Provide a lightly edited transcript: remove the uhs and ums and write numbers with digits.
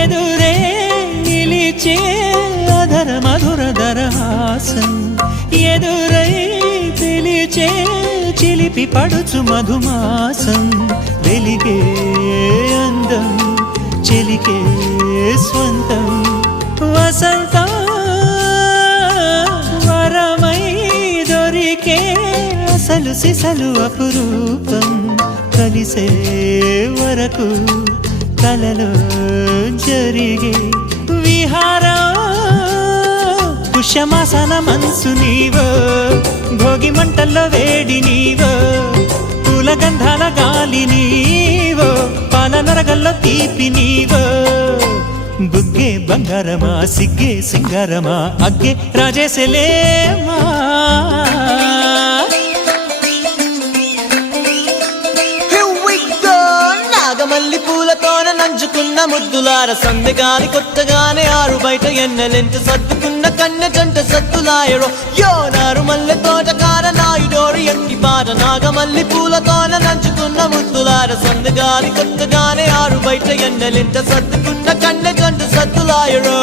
ఎదురే నిలిచే అధర మధుర దరహాసం ఎదురై పిలిచే చిలిపి పడుచు మధుమాసం వెలిగే అందం చెలికే స్వంతం వసంతం వరమై దొరికే అసలు సిసలు అపురూపం కలిసే వరకు కలలో జరిగే విహారం పుష్యమాసన మనసు నీవో భోగి మంటల్లో వేడి నీవో పూల గంధాల గాలి నీవో పాల నరగల్లో తీపి నీవో బుగ్గే బంగారమా సిగ్గే సింగారమా అగ్గే రాజేసలేమా మల్లి పూలతోన నంచుకున్న ముద్దులార సందెగాని కొత్తగానే ఆరు బయట ఎన్నెలెంట సర్దుకున్న కన్నె జంట సత్తులాయరో యోనారు మల్లె తోటకార నాయుడోరు ఎట్టి పాట నాగమల్లి పూలతోన నంచుకున్న ముద్దులార సందెగాని కొత్తగానే ఆరు బయట ఎన్నెలెంట సర్దుకున్న కన్నె జంట సత్తులాయరో